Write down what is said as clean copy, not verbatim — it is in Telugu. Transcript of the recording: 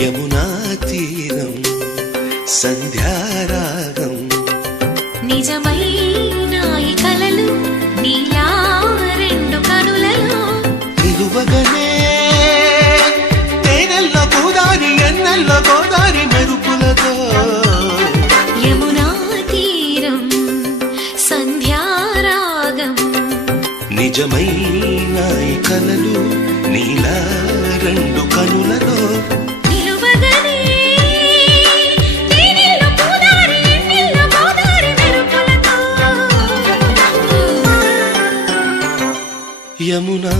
యమునా తీరం సంధ్యారాగం నిజమైన ఈ కలలు నీలా రెండు కనులలో నిలువగనే తేనెల్లో గోదారి ఎన్నెల్లో గోదారి మెరుపులతో యమునా తీరం సంధ్యారాగం నిజమైన ఈ కలలు నీలా రెండు కనులలో యమునా